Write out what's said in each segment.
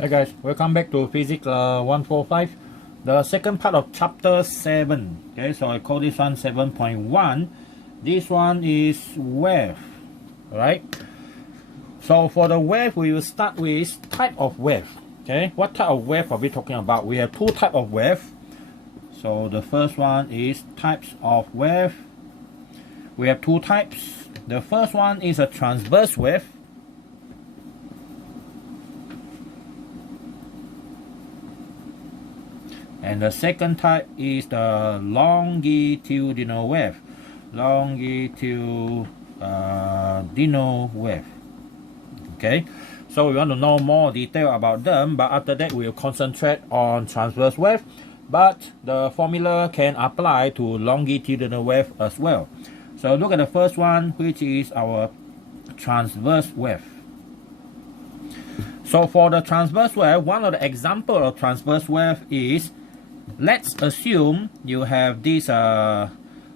Hey guys, welcome back to Physics 145, the second part of chapter 7. Okay, so I call this one 7.1. This one is wave. Alright, so for the wave, we will start with type of wave. Okay, what type of wave are we talking about? We have two types of wave. So the first one is types of wave. We have two types. The first one is a transverse wave. And the second type is the longitudinal wave. Longitudinal wave. Okay, so we want to know more detail about them, but after that we'll concentrate on transverse wave. But the formula can apply to longitudinal wave as well. So look at the first one, which is our transverse wave. So for the transverse wave, one of the examples of transverse wave is, let's assume you have this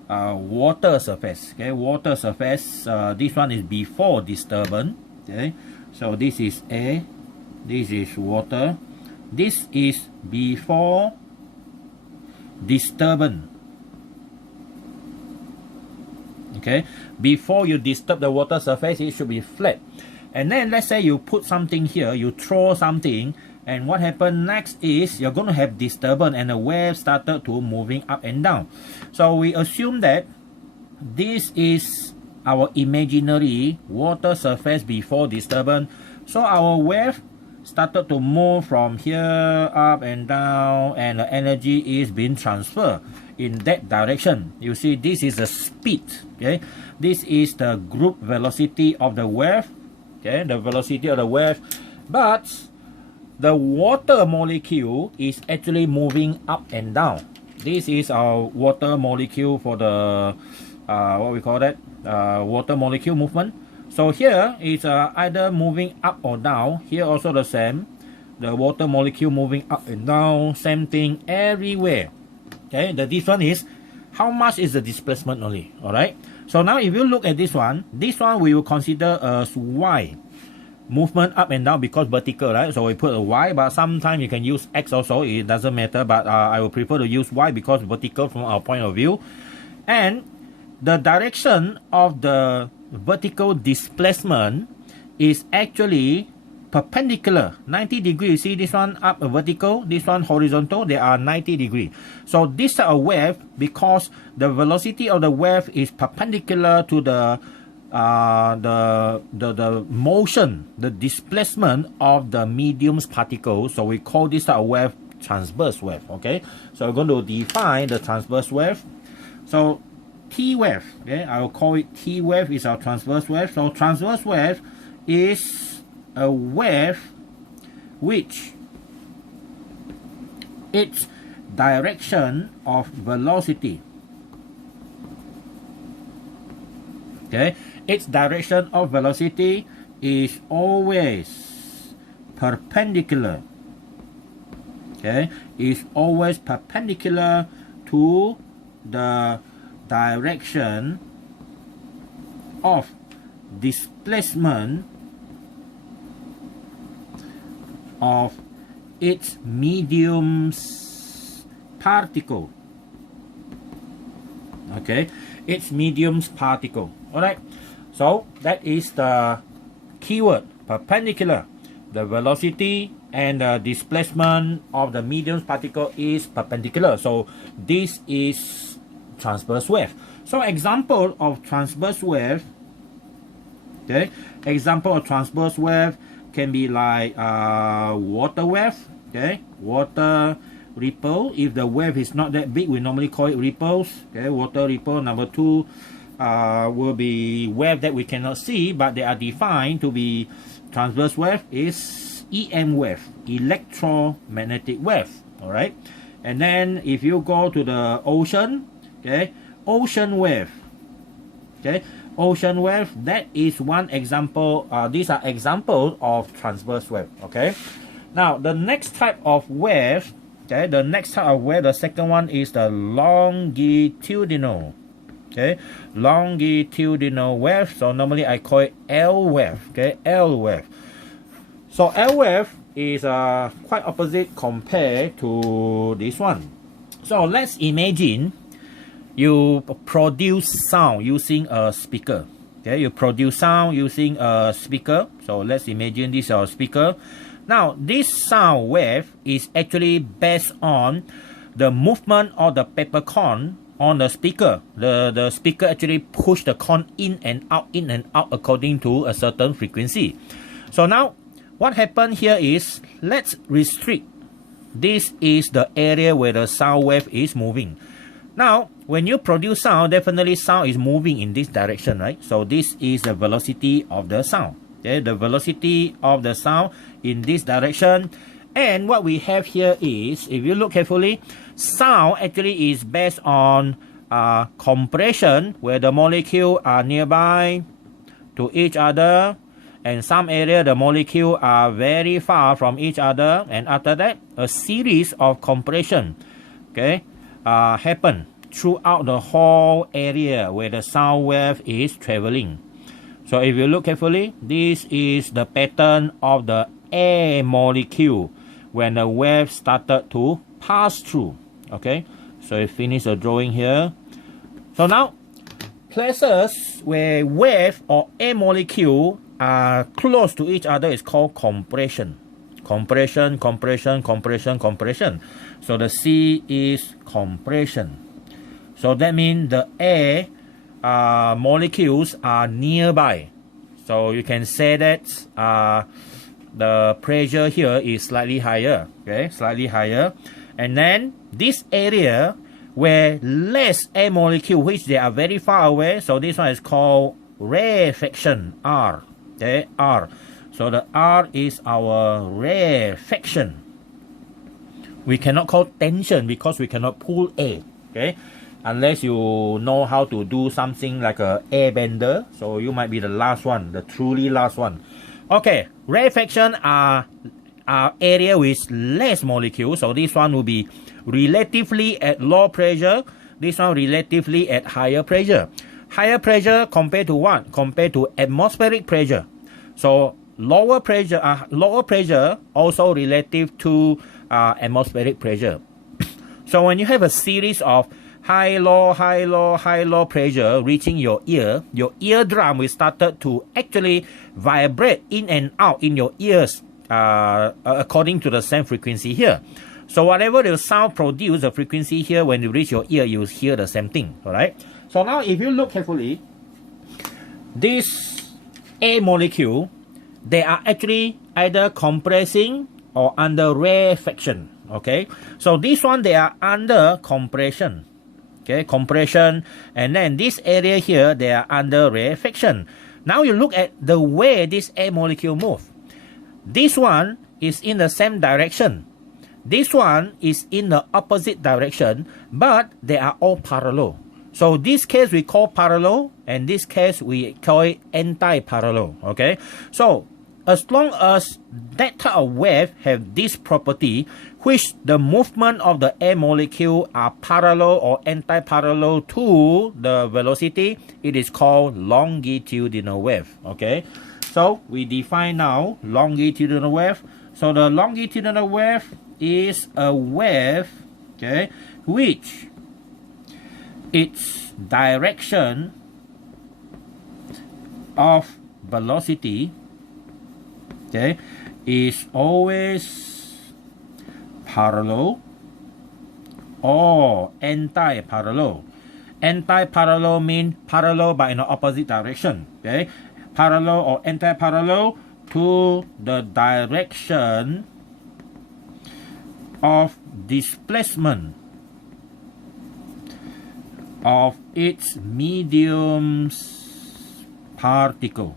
water surface. Okay, water surface. This one is before disturbance. Okay, so this is A, this is water, this is before disturbance. Okay, before you disturb the water surface, it should be flat. And then let's say you put something here, you throw something, and what happened next is you're going to have disturbance and the wave started to moving up and down. So we assume that this is our imaginary water surface before disturbance. So our wave started to move from here up and down, and the energy is being transferred in that direction. You see, this is the speed. Okay, this is the group velocity of the wave. Okay, the velocity of the wave, but the water molecule is actually moving up and down. This is our water molecule for the what we call that, water molecule movement. So here is either moving up or down. Here also the same, the water molecule moving up and down, same thing everywhere. Okay, the difference is how much is the displacement only. All right, so now if you look at this one we will consider as y, movement up and down because vertical, right? So we put a y, but sometimes you can use x also, it doesn't matter, but I will prefer to use y because vertical from our point of view. And the direction of the vertical displacement is actually perpendicular, 90 degrees. See, this one up vertical, this one horizontal, they are 90 degrees. So this type of wave, because the velocity of the wave is perpendicular to the motion, the displacement of the medium's particles, so we call this type of wave transverse wave. Okay, so we're going to define the transverse wave. So T wave, okay, I will call it T wave, is our transverse wave. So transverse wave is a wave which its direction of velocity, okay, its direction of velocity is always perpendicular. Okay, is always perpendicular to the direction of displacement of its medium's particle. Okay, its medium's particle. All right, so that is the keyword, perpendicular. The velocity and the displacement of the medium's particle is perpendicular. So this is transverse wave. So example of transverse wave, okay, example of transverse wave can be like water wave. Okay, water ripple. If the wave is not that big, we normally call it ripples. Okay, water ripple. Number two will be wave that we cannot see, but they are defined to be transverse wave, is EM wave, electromagnetic wave. All right, and then if you go to the ocean, okay, ocean wave. Okay, ocean wave, that is one example. These are examples of transverse wave. Okay, now the next type of wave, okay, the next type of wave, the second one is the longitudinal. Okay, longitudinal wave. So normally I call it L wave. Okay, L wave. So L wave is quite opposite compared to this one. So let's imagine you produce sound using a speaker. Okay, you produce sound using a speaker. So let's imagine this is our speaker. Now this sound wave is actually based on the movement of the peppercorn on the speaker. The speaker actually push the corn in and out according to a certain frequency. So now what happened here is, let's restrict. This is the area where the sound wave is moving. Now when you produce sound, definitely sound is moving in this direction, right? So this is the velocity of the sound. Okay, the velocity of the sound in this direction. And what we have here is, if you look carefully, sound actually is based on compression, where the molecules are nearby to each other, and some area the molecules are very far from each other, and after that a series of compression, okay, happen throughout the whole area where the sound wave is traveling. So if you look carefully, this is the pattern of the air molecule when the wave started to pass through. Okay, so I finish the drawing here. So now, places where wave or air molecule are close to each other is called compression. Compression, compression, compression, compression. So the C is compression. So that means the air molecules are nearby. So you can say that the pressure here is slightly higher, okay, slightly higher. And then this area where less air molecule, which they are very far away, so this one is called rarefaction, R, okay, R. So the R is our rarefaction. We cannot call tension because we cannot pull air, okay, unless you know how to do something like a air bender. So you might be the last one, the truly last one. Okay, rarefaction are area with less molecules. So this one will be relatively at low pressure. This one relatively at higher pressure. Higher pressure compared to what? Compared to atmospheric pressure. So lower pressure also relative to atmospheric pressure. So when you have a series of high, low, high, low, high, low pressure reaching your eardrum will start to actually vibrate in and out in your ears according to the same frequency here. So whatever the sound produce, the frequency here, when you reach your ear, you hear the same thing, alright? So now if you look carefully, this air molecule, they are actually either compressing or under rarefaction, okay? So this one, they are under compression. Okay, compression, and then this area here, they are under rarefaction. Now you look at the way this air molecule move. This one is in the same direction. This one is in the opposite direction, but they are all parallel. So this case we call parallel, and this case we call it anti-parallel. Okay, so as long as that type of wave have this property, which the movement of the air molecule are parallel or anti-parallel to the velocity, it is called longitudinal wave. Okay, so we define now longitudinal wave. So the longitudinal wave is a wave, okay, which its direction of velocity, okay, is always parallel or anti-parallel. Anti-parallel means parallel but in the opposite direction. Okay, parallel or anti-parallel to the direction of displacement of its medium particle.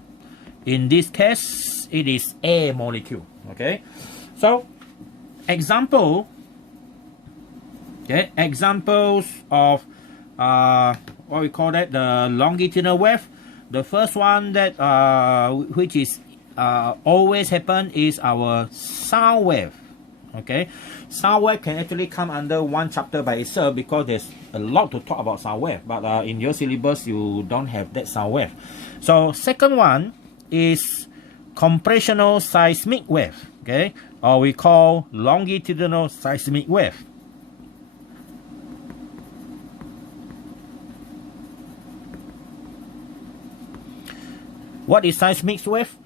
In this case, it is air molecule. Okay, so examples of what we call that, the longitudinal wave. The first one that which is always happen is our sound wave. Okay, sound wave can actually come under one chapter by itself because there's a lot to talk about sound wave, but in your syllabus you don't have that sound wave. So second one is compressional seismic wave. okay, or we call longitudinal seismic wave. What is seismic wave?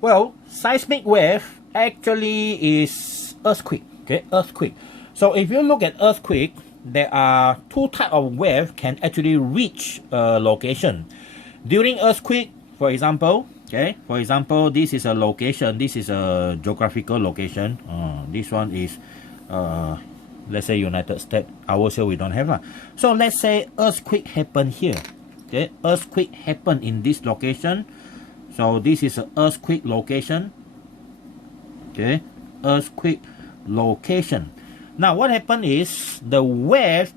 Well, seismic wave actually is earthquake. Okay, earthquake. So if you look at earthquake, there are two types of wave can actually reach a location. During earthquake, for example, okay, for example, this is a location. This is a geographical location. This one is, let's say United States. Our here we don't have. So let's say earthquake happen here. Okay, earthquake happen in this location. So this is an earthquake location. Okay, earthquake location. Now what happened is the wave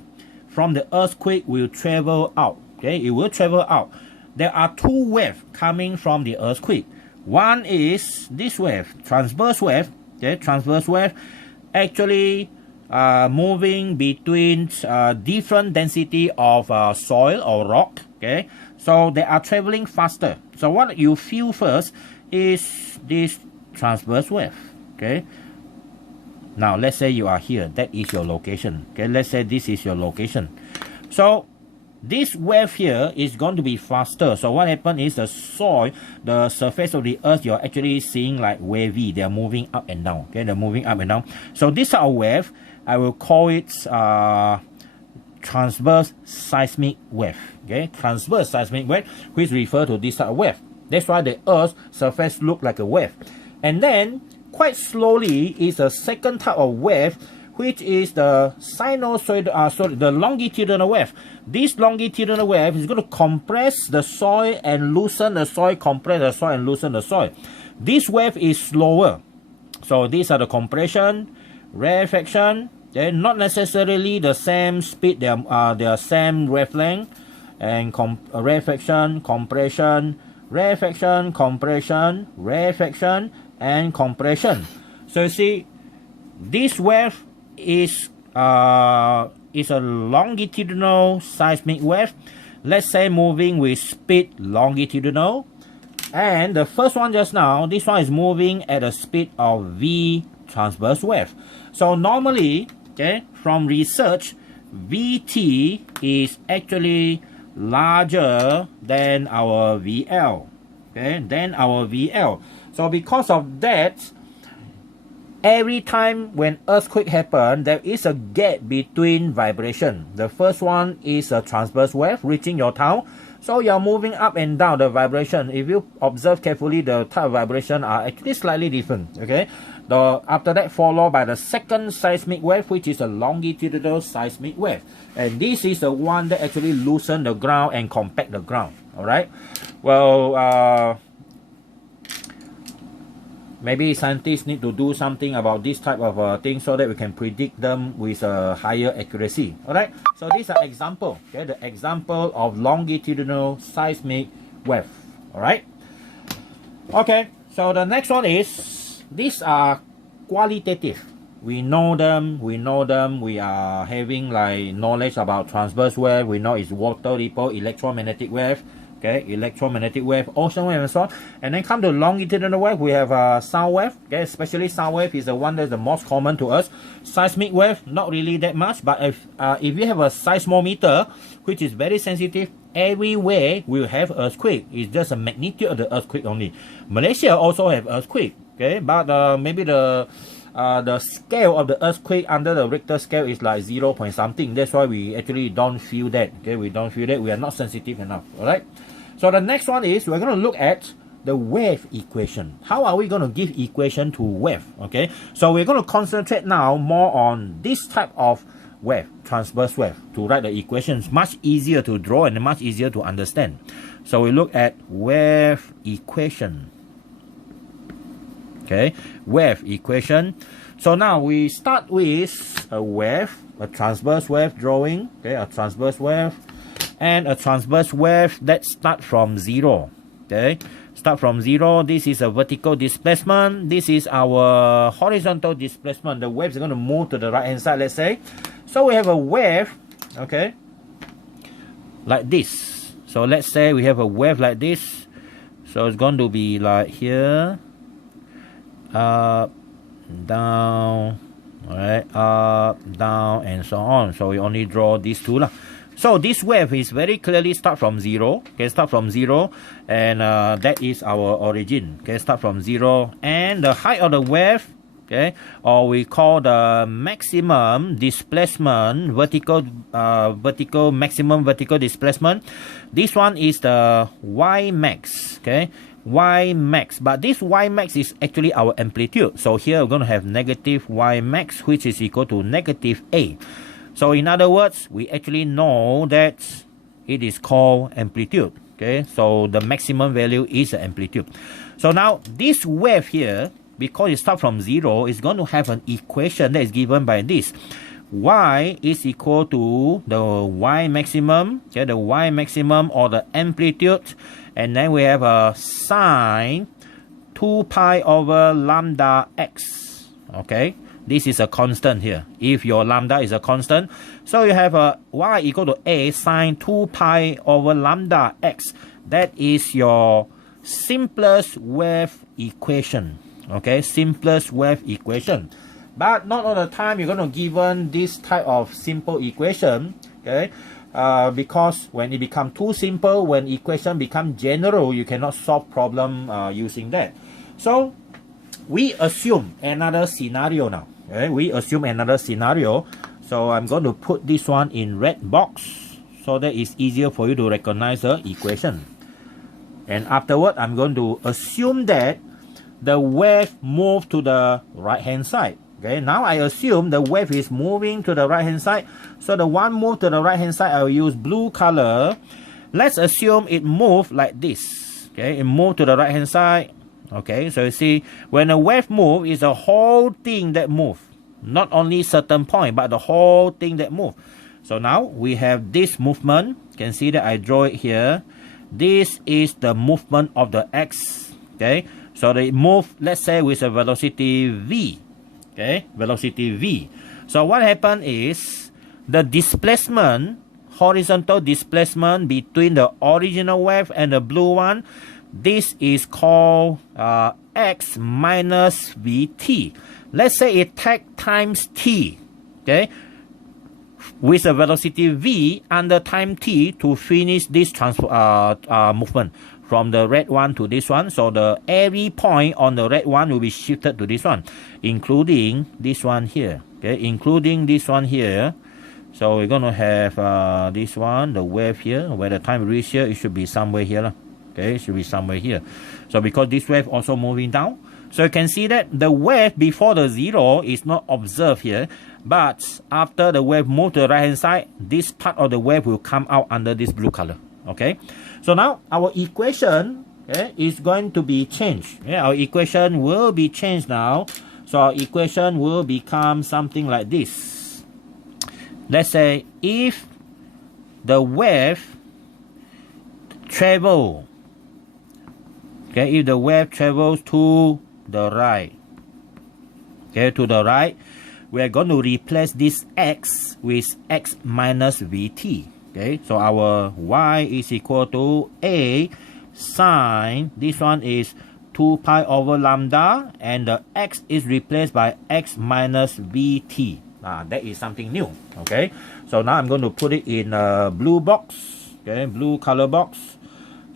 from the earthquake will travel out. Okay, it will travel out. There are two waves coming from the earthquake. One is this wave, transverse wave. Okay, transverse wave actually moving between different density of soil or rock. Okay, so they are traveling faster. So what you feel first is this transverse wave. Okay, now let's say you are here, that is your location. Okay, let's say this is your location. So this wave here is going to be faster. So what happened is the soil, the surface of the earth, you're actually seeing like wavy. They're moving up and down. Okay, they're moving up and down. So this type of wave, I will call it transverse seismic wave. Okay, transverse seismic wave, which refer to this type of wave. That's why the earth's surface look like a wave. And then quite slowly is a second type of wave, which is the sinusoidal, the longitudinal wave. This longitudinal wave is going to compress the soil and loosen the soil, compress the soil and loosen the soil. This wave is slower. So these are the compression, rarefaction. They're not necessarily the same speed, they are same wavelength, and rarefaction, compression, rarefaction, compression, rarefaction, and compression. So you see, this wave is a longitudinal seismic wave. Let's say moving with speed longitudinal, and the first one just now, this one is moving at a speed of v transverse wave. So normally, okay, from research, Vt is actually larger than our VL. Okay, than our VL. So because of that, every time when earthquake happen, there is a gap between vibration. The first one is a transverse wave reaching your town. So you're moving up and down the vibration. If you observe carefully, the type of vibration are actually slightly different. Okay. After that, followed by the second seismic wave, which is a longitudinal seismic wave. And this is the one that actually loosen the ground and compact the ground. Alright. Well, maybe scientists need to do something about this type of thing so that we can predict them with a higher accuracy. Alright, so these are example. Okay, the example of longitudinal seismic wave. Alright. Okay, so the next one is, these are qualitative. We know them. We are having like knowledge about transverse wave. We know it's water ripple, electromagnetic wave. Okay, electromagnetic wave, ocean wave, and so on. And then come to longitudinal wave, we have sound wave. Okay, especially sound wave is the one that's the most common to us. Seismic wave, not really that much, but if you have a seismometer, which is very sensitive, everywhere will have earthquake. It's just a magnitude of the earthquake only. Malaysia also have earthquake. Okay, but maybe the scale of the earthquake under the Richter scale is like 0 point something. That's why we actually don't feel that. Okay, we don't feel that. We are not sensitive enough. All right. So the next one is we're going to look at the wave equation. How are we going to give equation to wave? Okay. So we're going to concentrate now more on this type of wave, transverse wave, to write the equations. Much easier to draw and much easier to understand. So we look at wave equation. Okay, wave equation. So now we start with a wave, a transverse wave drawing. Okay, a transverse wave, and a transverse wave that start from 0. Okay, start from 0. This is a vertical displacement. This is our horizontal displacement. The wave is going to move to the right hand side, let's say. So we have a wave, okay, like this. So let's say we have a wave like this. So it's going to be like here. down, all right, up, down, and so on. So we only draw these two lah. So this wave is very clearly start from 0. Okay, start from 0, and that is our origin. Okay, start from 0, and the height of the wave, okay, or we call the maximum displacement, maximum vertical displacement. This one is the Y max. Okay, Y max, but this Y max is actually our amplitude. So here we're going to have negative Y max, which is equal to negative A. So in other words, we actually know that it is called amplitude. Okay, so the maximum value is the amplitude. So now this wave here, because it starts from 0, is going to have an equation that is given by this. Y is equal to the Y maximum, okay, the Y maximum or the amplitude, and then we have a sine 2 pi over lambda x. Okay, this is a constant here. If your lambda is a constant, so you have a Y equal to A sine 2 pi over lambda x. That is your simplest wave equation. Okay, simplest wave equation. But not all the time you're going to given this type of simple equation. Okay, because when it becomes too simple, when equation become general, you cannot solve problem using that. So we assume another scenario now. Okay, we assume another scenario. So I'm going to put this one in red box so that it's easier for you to recognize the equation. And afterward, I'm going to assume that the wave move to the right hand side. Okay, now I assume the wave is moving to the right hand side. So the one move to the right hand side, I will use blue color. Let's assume it move like this. Okay, it move to the right hand side. Okay, so you see, when a wave move, is the whole thing that move. Not only certain point, but the whole thing that move. So now we have this movement. You can see that I draw it here. This is the movement of the X. Okay, so they move, let's say, with a velocity V. Okay, velocity V. So what happened is the displacement, horizontal displacement between the original wave and the blue one, this is called X minus Vt. Let's say it take times t. Okay, with a velocity V under time t to finish this movement from the red one to this one. So the every point on the red one will be shifted to this one, including this one here. Okay, including this one here. So we're going to have this one, the wave here. Where the time reach here, it should be somewhere here. Okay, it should be somewhere here. So because this wave also moving down, so you can see that the wave before the 0 is not observed here. But after the wave move to the right hand side, this part of the wave will come out under this blue color. Okay, so now our equation, okay, is going to be changed. Yeah, our equation will be changed now. So our equation will become something like this. Let's say if the wave travel, okay, if the wave travels to the right, okay, to the right, we are going to replace this X with X minus Vt. Okay, so our Y is equal to A sine, this one is 2 pi over lambda, and the X is replaced by X minus Vt. That is something new. Okay, so now I'm going to put it in a blue box, okay, blue color box,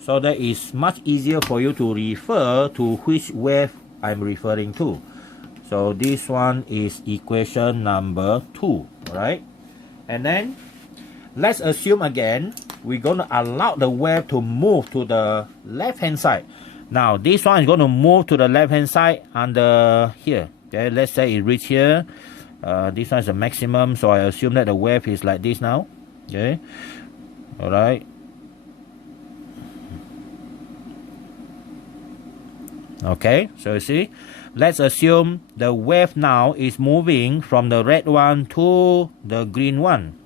so that is much easier for you to refer to which wave I'm referring to. So this one is equation number 2, right? And then let's assume again we're going to allow the wave to move to the left hand side. Now this one is going to move to the left hand side under here. Okay, let's say it reach here. This one is the maximum, so I assume that the wave is like this now. Okay, all right. Okay, so you see, let's assume the wave now is moving from the red one to the green one.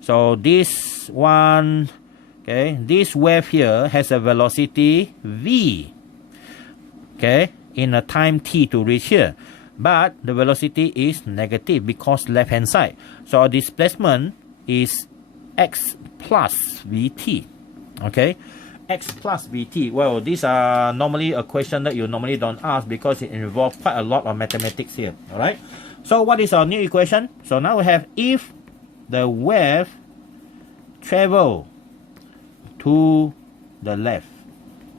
So this one, okay, this wave here has a velocity v, okay, in a time t to reach here. But the velocity is negative because left hand side. So our displacement is x plus vt, okay. x plus vt? Well, these are normally a question that you normally don't ask because it involves quite a lot of mathematics here. All right. So what is our new equation? So now we have if the wave travel to the left,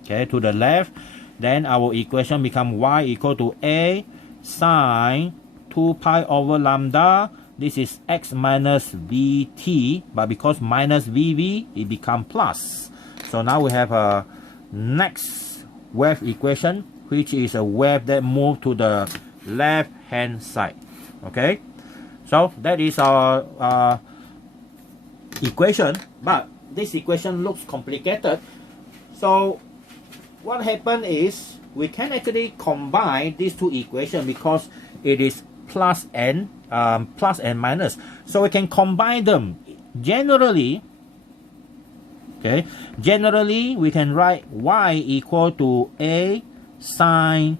okay, to the left, then our equation become y equal to a sine 2 pi over lambda. This is x minus vt, but because minus vv, it become plus. So now we have a next wave equation, which is a wave that moves to the left hand side. Okay, so that is our equation, but this equation looks complicated. So what happened is we can actually combine these two equations because it is plus and minus, so we can combine them. Generally, okay, generally we can write y equal to a sine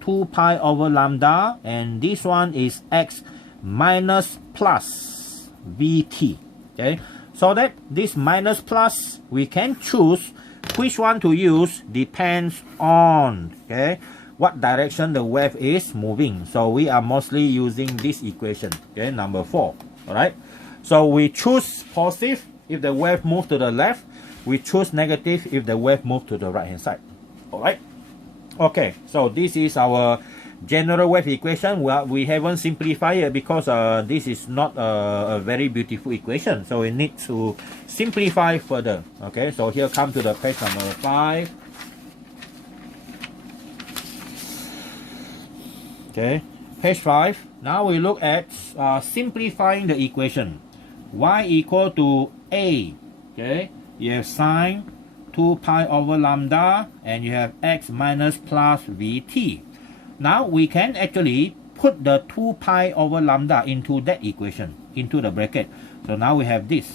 2 pi over lambda, and this one is x minus plus vt. Okay, so that this minus plus, we can choose which one to use depends on, okay, what direction the wave is moving. So we are mostly using this equation, okay, number 4. All right, so we choose positive if the wave moves to the left, we choose negative if the wave moves to the right hand side. All right, okay, so this is our general wave equation. We haven't simplified it because this is not a very beautiful equation, so we need to simplify further. Okay, so here come to the page number 5. Okay, page 5. Now we look at simplifying the equation. Y equal to a, okay, you have sine 2 pi over lambda, and you have x minus plus vt. Now we can actually put the 2 pi over lambda into that equation, into the bracket. So now we have this,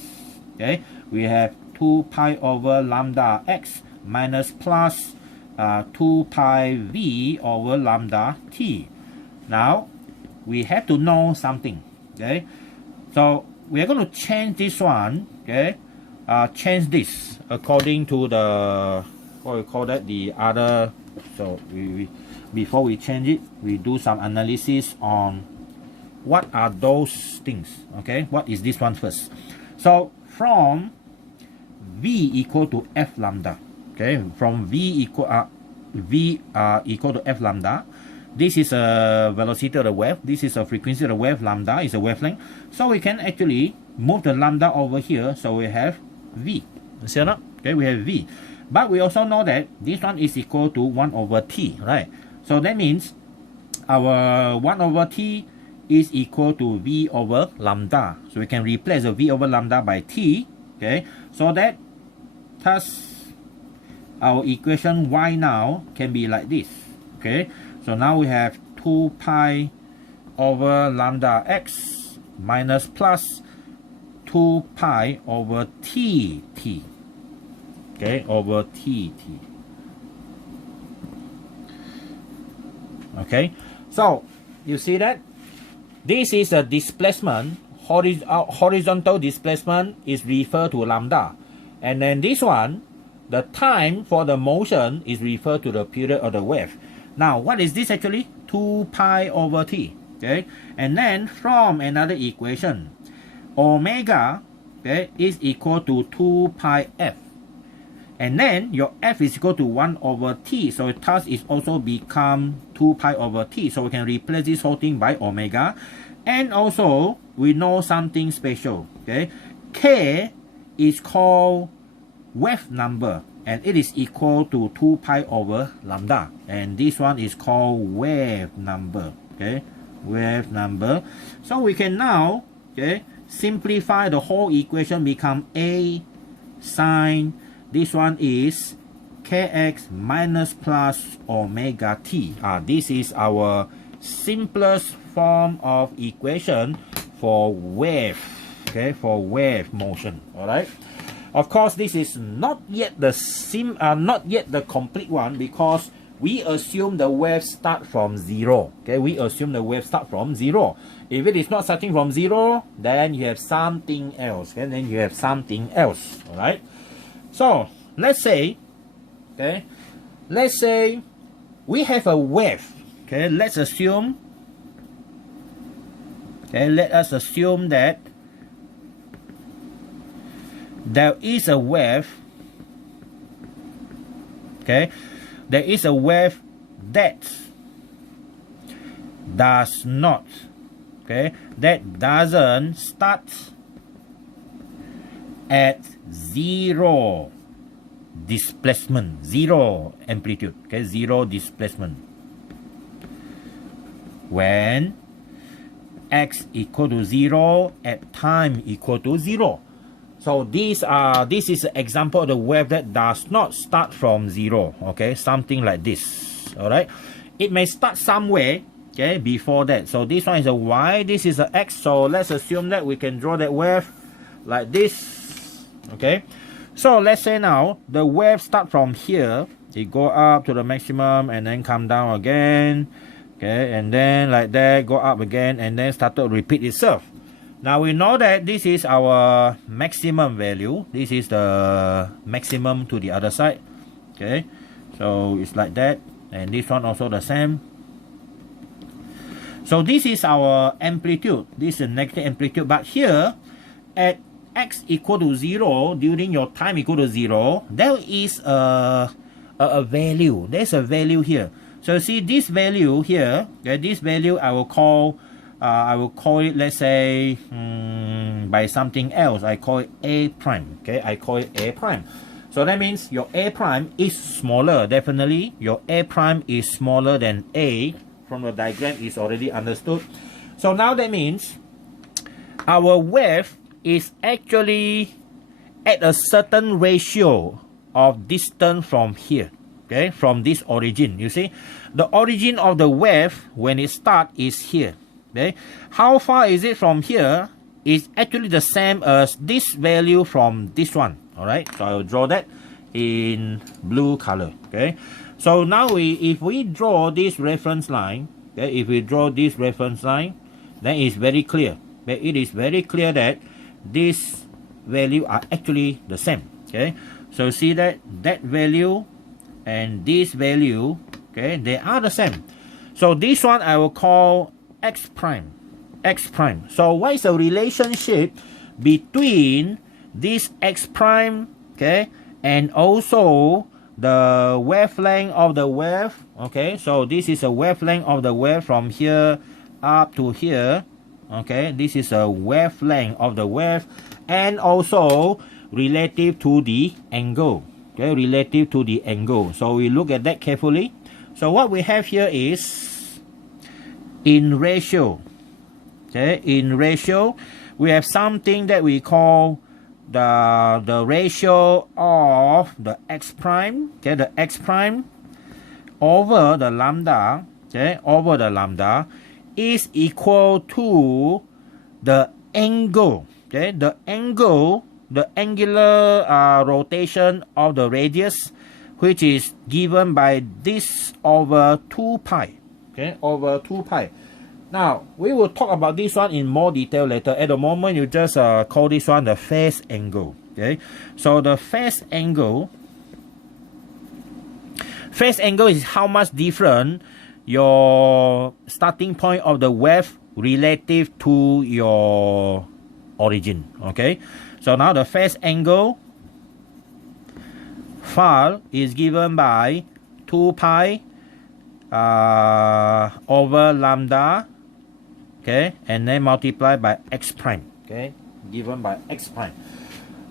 okay, we have 2 pi over lambda x minus plus 2 pi v over lambda t. Now we have to know something, okay, so we are going to change this one, okay, change this according to the, what we call that, the other. So we before we change it, we do some analysis on what are those things. Okay, what is this one first? So from v equal to f lambda, okay, from v equal to f lambda, this is a velocity of the wave, this is a frequency of the wave, lambda is a wavelength, so we can actually move the lambda over here, so we have v. See or not? Okay, we have v, but we also know that this one is equal to 1 over t, right? So that means our 1 over t is equal to v over lambda. So we can replace the v over lambda by t, okay? So that thus our equation y now can be like this, okay? So now we have 2 pi over lambda x minus plus 2 pi over t, okay, over t. Okay, so you see that this is a displacement, horizontal displacement is referred to lambda, and then this one, the time for the motion, is referred to the period of the wave. Now what is this actually? 2 pi over t, okay, and then from another equation, omega, okay, is equal to 2 pi f, and then your f is equal to 1 over t, so thus it also become 2 pi over t. So we can replace this whole thing by omega, and also we know something special, okay, k is called wave number, and it is equal to 2 pi over lambda, and this one is called wave number, okay, wave number. So we can now, okay, simplify the whole equation, become a sine, this one is kx minus plus omega t. This is our simplest form of equation for wave, okay, for wave motion. All right. Of course, this is not yet the complete one, because we assume the wave start from 0. Okay, we assume the wave start from 0. If it is not starting from 0, then you have something else. Okay, then you have something else. All right. So let's say Okay, let's say we have a wave. Okay, let's assume. Okay, let us assume that there is a wave. Okay, there is a wave that does not, okay, that doesn't start at zero displacement, zero amplitude, okay, zero displacement. When x equal to 0 at time equal to 0. So this is an example of the wave that does not start from 0, okay, something like this. All right, it may start somewhere, okay, before that. So this one is a y, this is a x. So let's assume that we can draw that wave like this. Okay, so let's say now the wave start from here, it go up to the maximum and then come down again, okay, and then like that, go up again, and then start to repeat itself. Now we know that this is our maximum value. This is the maximum to the other side. Okay, so it's like that, and this one also the same. So this is our amplitude. This is a negative amplitude, but here at x equal to 0, during your time equal to 0, there is a value. There's a value here. So see this value here, okay, this value I will call it, let's say, by something else. I call it A prime. Okay, I call it A prime. So that means your A prime is smaller. Definitely, your A prime is smaller than A. From the diagram is already understood. So now that means our wave is actually at a certain ratio of distance from here. Okay, from this origin. You see, the origin of the wave when it starts is here. Okay, how far is it from here? It's actually the same as this value from this one. All right, so I'll draw that in blue color. Okay, so now if we draw this reference line, okay, if we draw this reference line, then it's very clear. It is very clear that these values are actually the same. Okay, so see that value and this value, okay, they are the same. So this one I will call x prime. So what is the relationship between this x prime, okay, and also the wavelength of the wave? Okay, so this is a wavelength of the wave from here up to here. Okay, this is a wavelength of the wave, and also relative to the angle. Okay, relative to the angle. So we look at that carefully. So what we have here is in ratio. Okay, in ratio, we have something that we call the ratio of the x prime. Okay, the x prime over the lambda. Okay, over the lambda is equal to the angle. Okay, the angle, the angular rotation of the radius, which is given by this over 2 pi. Okay, over 2 pi. Now, we will talk about this one in more detail later. At the moment, you just call this one the phase angle. Okay, so the phase angle is how much different your starting point of the wave relative to your origin. Okay, so now the phase angle phi is given by 2 pi over lambda, okay, and then multiplied by x prime, okay, given by x prime.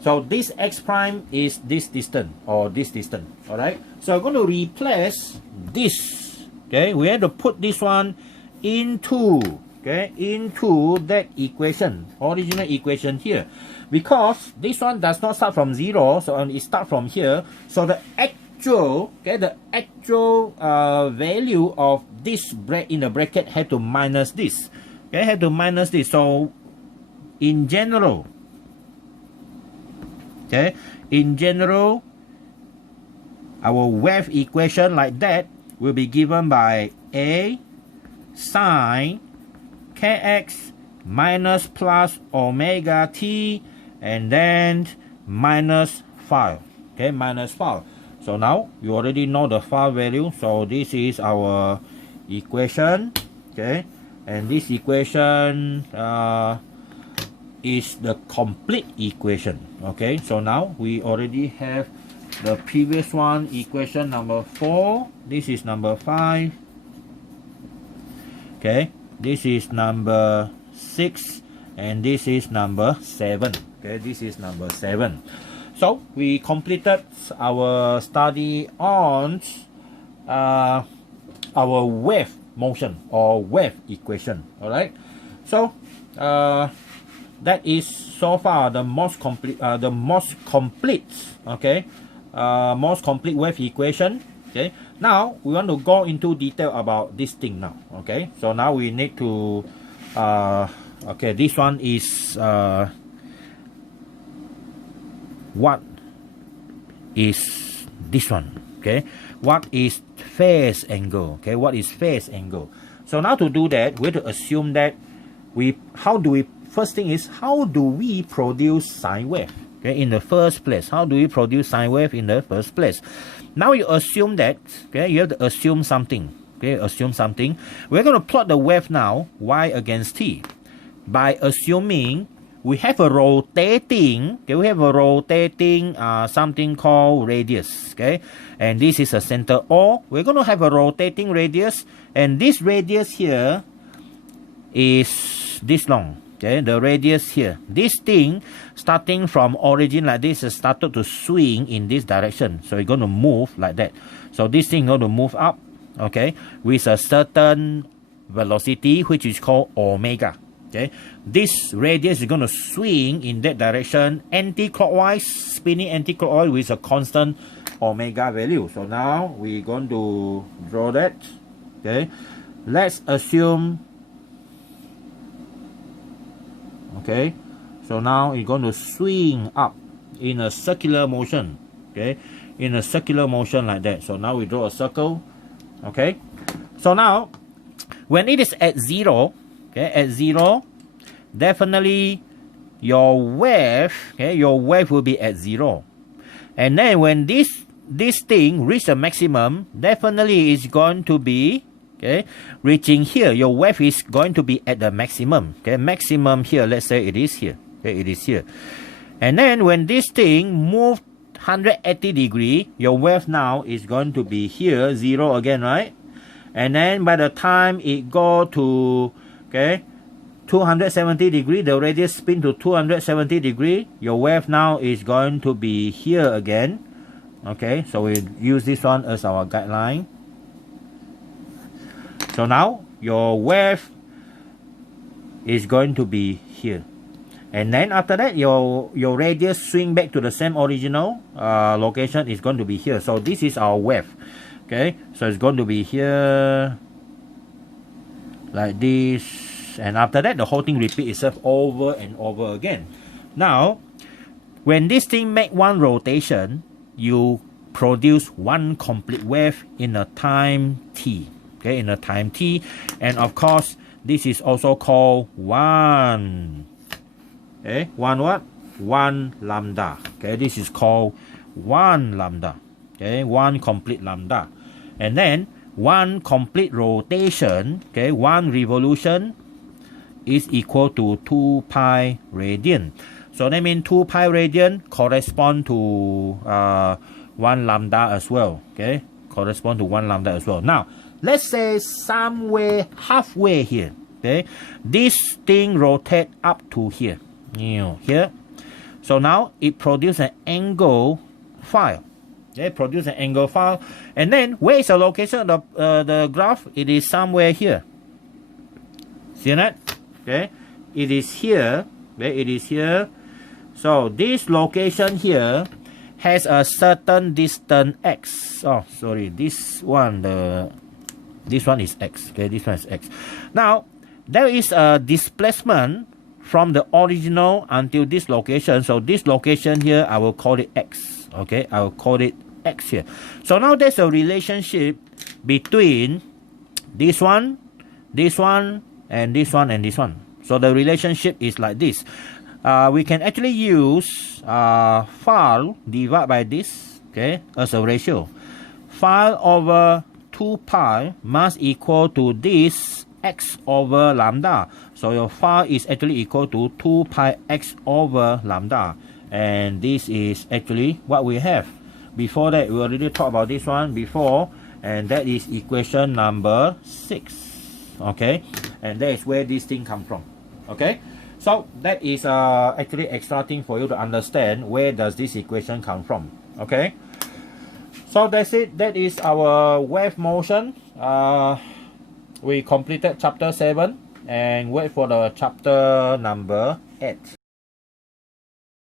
So this x prime is this distance or this distance. All right, so I'm going to replace this. Okay, we have to put this one into, okay, into that equation, original equation here, because this one does not start from 0, so it starts from here. So the actual, okay, the actual value of this in the bracket have to minus this. Okay, have to minus this. So in general, okay, in general, our wave equation like that will be given by A sine kx minus plus omega t, and then minus phi. Okay, minus phi. So now you already know the phi value. So this is our equation, okay, and this equation is the complete equation. Okay, so now we already have the previous one, equation number 4. This is number 5. Okay, this is number 6, and this is number 7. Okay, this is number 7. So we completed our study on our wave motion or wave equation. All right. So that is so far the most complete, most complete wave equation. Okay. Now we want to go into detail about this thing now. Okay. So now we need to okay, this one is what is this one? Okay, what is phase angle? Okay, what is phase angle? So now to do that, we have to assume that first thing is, how do we produce sine wave? Okay, in the first place, how do we produce sine wave in the first place? Now you assume that, okay, you have to assume something. Okay, assume something. We're going to plot the wave now, y against t, by assuming we have a rotating, okay, we have a rotating something called radius, okay, and this is a center O. We're going to have a rotating radius, and this radius here is this long. Okay, the radius here, this thing starting from origin like this has started to swing in this direction, so it's going to move like that. So this thing is going to move up, okay, with a certain velocity which is called omega. Okay, this radius is going to swing in that direction anti-clockwise, spinning anti-clockwise with a constant omega value. So now we're going to draw that. Okay, let's assume. Okay, so now it's going to swing up in a circular motion. Okay, in a circular motion like that. So now we draw a circle. Okay, so now when it is at 0, okay, at 0, definitely your wave, okay, your wave will be at 0. And then when this thing reaches a maximum, definitely it's going to be, okay, reaching here. Your wave is going to be at the maximum. Okay, maximum here, let's say it is here. Okay, it is here. And then when this thing moves 180 degree, your wave now is going to be here, 0 again, right? And then by the time it go to, okay, 270 degree, the radius spin to 270 degree, your wave now is going to be here again. Okay, so we use this one as our guideline. So now your wave is going to be here, and then after that your radius swing back to the same original location is going to be here. So this is our wave. Okay, so it's going to be here like this, and after that the whole thing repeat itself over and over again. Now when this thing make one rotation, you produce one complete wave in a time t. Okay, in a time t, and of course this is also called 1. Okay, 1 what? 1 lambda. Okay, this is called 1 lambda. Okay, 1 complete lambda. And then 1 complete rotation, okay, 1 revolution is equal to 2 pi radian. So that means 2 pi radian correspond to 1 lambda as well. Okay, correspond to 1 lambda as well. Now let's say somewhere halfway here, okay, this thing rotate up to here, here. So now it produces an angle phi. Okay, produce an angle phi, and then where is the location of the graph? It is somewhere here. See that? Okay, it is here. Okay, it is here. So this location here has a certain distance x. Oh, sorry, this one is x. Okay, this one is x. Now there is a displacement from the original until this location. So this location here, I will call it x. Okay, I will call it x here. So now there's a relationship between this one, and this one, and this one. So the relationship is like this. We can actually use phi divided by this. okay, as a ratio. Phi over 2 pi must equal to this x over lambda. So your phi is actually equal to 2 pi x over lambda. And this is actually what we have. Before that, we already talked about this one before, and that is equation number 6. Okay, and that is where this thing come from. Okay, so that is actually extra thing for you to understand where does this equation come from. Okay, so that's it. That is our wave motion. We completed chapter 7 and wait for the chapter number 8.